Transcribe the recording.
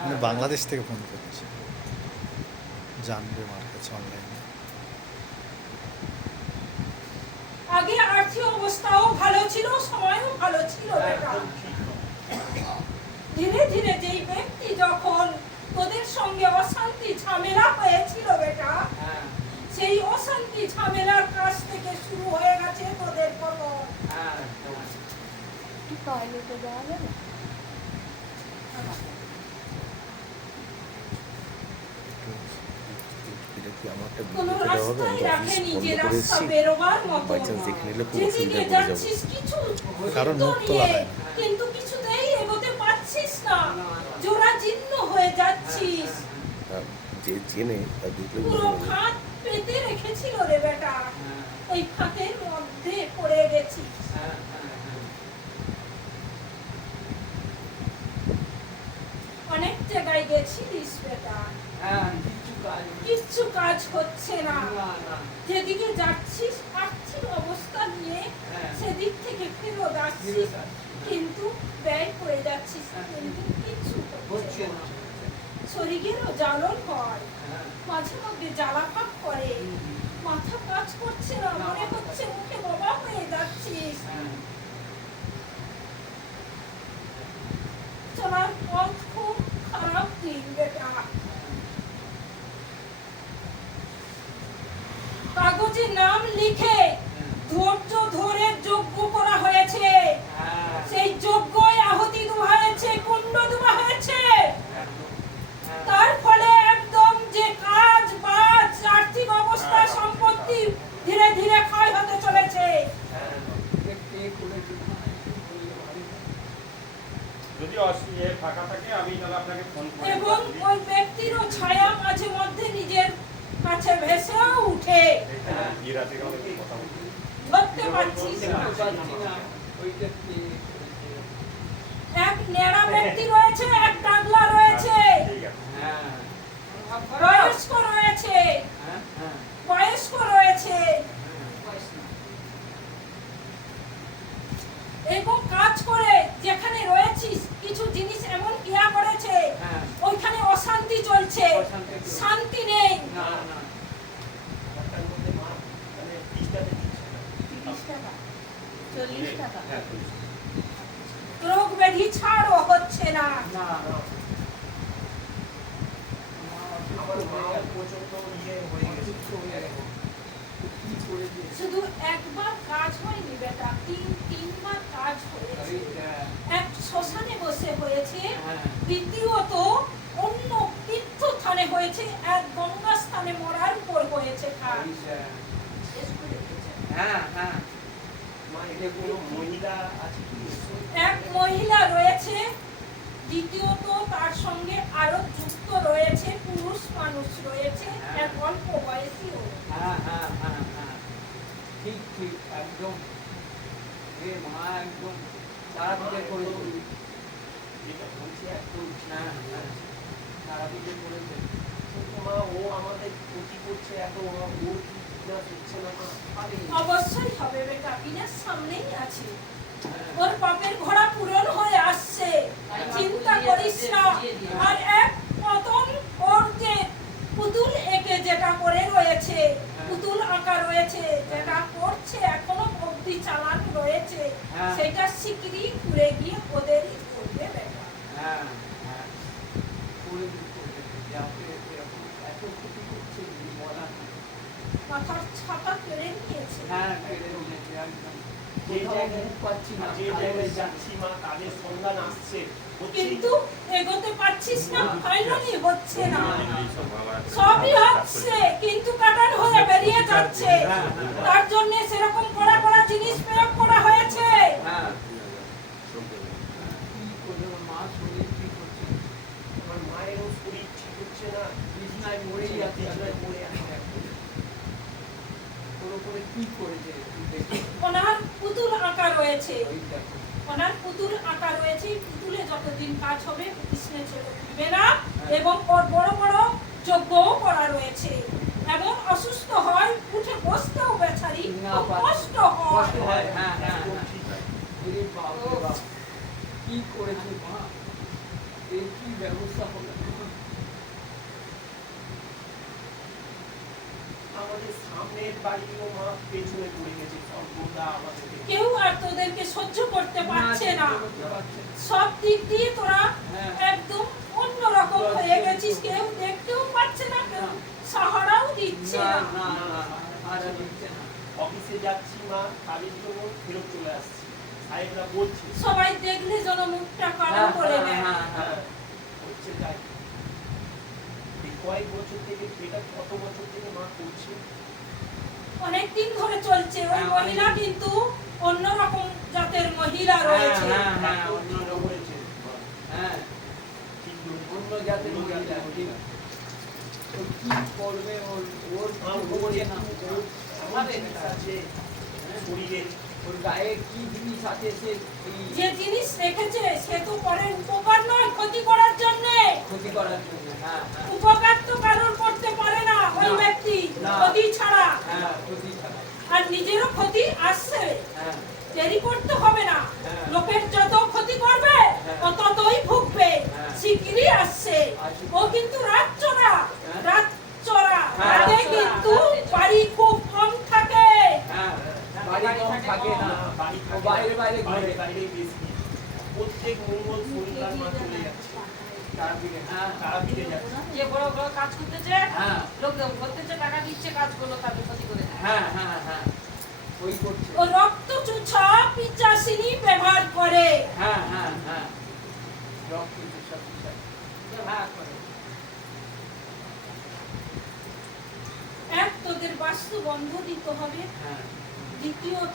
মানে বাংলাদেশ থেকে ফোন করছে, জানবে মার কাছে অনলাইনে। আগে আর্থিক অবস্থাও ভালো ছিল, সময়ও ভালো ছিল বেটা। ধীরে ধীরে যেই ব্যক্তি যখন তোদের সঙ্গে অশান্তি ঝামেলা হয়েছিল বেটা, সেই অশান্তি ঝামেলার কাছ থেকে শুরু হয়ে গেছে তোদের পতন। টয়লেটে যাওয়া যাবে? কোনো রাস্তায় রাখেনি যে রাস্তা বেরোবার মতো। যেদিকে যাচ্ছিস কিছু কারণ মুখ তোলা হয় না। কিন্তু কিছুতেই এগোতে পারছিস না, জোড়া জীর্ণ হয়ে যাচ্ছিস। যে চেনে তার দেখলে পুরো ফাঁক পেতে রেখেছিল রে বেটা, ওই ফাঁকের মধ্যে পড়ে গেছিস। অনেক জায়গায় গেছিলিস বেটা, কিচ্ছু কাজ হচ্ছে না। যেদিকে যাচ্ছিস আর্থিক অবস্থা নিয়ে সেদিক থেকে ফেরত আসছিস, কিন্তু ব্যয় করে যাচ্ছিস, কিন্তু কিচ্ছু হচ্ছে না। শরীরেরও জ্বালন হয়, মাঝে মধ্যে জ্বালা ভাব করে, মাথা কাজ করছে না, মনে হচ্ছে মুখে বাবা হয়ে যাচ্ছিস। চলার পথ খুব খারাপ দিন বেটা। কাগজে নাম লিখে ধৈর্য ধরে যজ্ঞ করা হয়েছে, সেই যজ্ঞয় আহুতি দেওয়া হয়েছে, কুণ্ড দেওয়া হয়েছে। তার ফলে একদম যে কাজ বাজ আর্থিক অবস্থা সম্পত্তি ধীরে ধীরে ক্ষয় হতে চলেছে। যদি ফাঁকা থাকে আমি তাহলে আপনাকে ফোন করে এবং ওই ব্যক্তিরও ছায়া মাঝে মধ্যে নিজের কাছে ভেসেও উঠে, ধরতে পারছিস না। এক নেড়া ব্যক্তি রয়েছে, এক টাগলা রয়েছে, বয়স্ক রয়েছে, বয়স্ক রয়েছে, এবং কাজ করে যেখানে রয়েছিস কিছু জিনিস এমন ক্রিয়া করেছে ওইখানে অশান্তি চলছে, শান্তি নেই। রোগ ব্যাধি ছাড়ও হচ্ছে না। শুধু একবার কাজ হয়নি বেটা, তিনবার কাজ হয়েছে। এক শ্মশানে বসে হয়েছে, দ্বিতীয়ত অন্য তীর্থস্থানে হয়েছে, এক গঙ্গা স্থানে মরার উপর হয়েছে কাজ। এক মহিলা রয়েছে, দ্বিতীয়ত তার সঙ্গে আরো যুক্ত রয়েছে পুরুষ মানুষ রয়েছে, এক অল্প বয়সী। ঠিক ঠিক একদম মা একদম তারাপীঠে করেছে, তারাপীঠে করেছে। ও আমাদের ক্ষতি করছে এত, ওর কি বিনাশ হচ্ছে না? অবশ্যই হবে বেটা, বিনাশ সামনেই আছে, ওর পাপের ঘোড়া পূরণ হয়ে আসছে, চিন্তা করিস না। আর এক পতন ওর যে পুতুল এঁকে যেটা করে রয়েছে, পুতুল আঁকা রয়েছে, যেটা করছে এখনো অবধি চালান রয়েছে, সেটা শিগগিরই ঘুরে গিয়ে ওদেরই করবে বেটা। মাথার ছাপা কেড়ে নিয়েছে। কিন্তু এগোতে পারছিস না, ফাইনালি হচ্ছে না। সবই হচ্ছে কিন্তু কাটার হয়ে বেরিয়ে যাচ্ছে, তার জন্য সেরকম কড়া কড়া জিনিস প্রয়োগ করা হয়েছে। মায়েরও শরীর ঠিক হচ্ছে না, বিছনায় মরেই আছে, মরে আছে। কি করেছে ওনার পুতুল আঁকা রয়েছে, ওনার পুতুল আঁকা রয়েছে, পুতুলে যতদিন কাজ হবে কৃষ্ণের ছেলে উঠবে না, এবং ওর বড় বড় যজ্ঞও করা রয়েছে। এমন অসুস্থ হয়, উঠে বসতেও বেচারি কষ্ট হয়। কি করেছে মা, কি ব্যবস্থা হবে? আমাদের সামনের বাড়িও মা পেছনে পড়ে গেছে, সর্বদা আমাদেরকে কেউ আর তোদেরকে সহ্য করতে পারছে না। করতে পারছে না। সব দিক দিয়ে তোরা হ্যাঁ। একদম অন্যরকম হয়ে গেছিস। কেউ দেখতেও পাচ্ছে না, কেউ সাহারাও দিচ্ছে না, না। না, না, আর দিচ্ছে না। অফিসে যাচ্ছি মা, কাজের জন্য ফেরত চলে আসছি, সাহেবরা বলছে সবাই দেখলে যেন মুখটা কালো করে নেয়। হ্যাঁ, হচ্ছে তাই। এই কয়েক বছর থেকে, এটা কত বছর থেকে মা করছে? অনেকদিন ধরে চলছে। ওই হ্যাঁ, মহিলা কিন্তু অন্যরকম জাতের মহিলা রয়েছে। অন্যরকম হয়েছে। হ্যাঁ, কিন্তু অন্য জাতের মহিলা, ঠিক। ও কি করবে? ওর খবরে না, আমাদের আছে শরীরে, ওর গায়ে কি জিনিস আছে, সে যে জিনিস রেখেছে সে তো করে উপকার নয়, ক্ষতি করার জন্য। ক্ষতি করার জন্য। হ্যাঁ, হ্যাঁ, উপকার তো কারোর করতে পারে না ওই না, ব্যক্তি, না। ক্ষতি ছাড়া। হ্যাঁ, ক্ষতি ছাড়া। আর নিজেরও ক্ষতি আসছে, হ্যাঁ, দেরি করতে হবে না। হ্যাঁ। লোকের যত ক্ষতি করবে হ্যাঁ। ও ততই ভুগবে। হ্যাঁ। শিগগিরই আসছে। আসছে। ও কিন্তু রাত চড়া, হ্যাঁ। রাত চড়া। হ্যাঁ, রাতে রাত চড়া, কিন্তু রাতে চড়া। বাড়ি খুব কম থাকে। হ্যাঁ, বাড়ি কম থাকে না, বাড়ি ও বাইরে বাইরে ঘুরে। বাইরে বেশি প্রত্যেক মঙ্গল শনিবার মা চলে যাচ্ছে তারাপীঠে। হ্যাঁ, তারাপীঠে যাচ্ছে। যে বড় বড় কাজ করতেছে, হ্যাঁ, লোক করতেছে, টাকা দিচ্ছে, কাজগুলো তাদের ক্ষতি করে দেয়। হ্যাঁ, হ্যাঁ, হ্যাঁ, ওই করছে। ও রক্ত চুষা পিচাসিনী ব্যবহার করে। হ্যাঁ, হ্যাঁ, হ্যাঁ, রক্ত চুষা চুষা ব্যবহার করে। এক, তোদের বাস্তু বন্ধ দিতে হবে। হ্যাঁ, দ্বিতীয়ত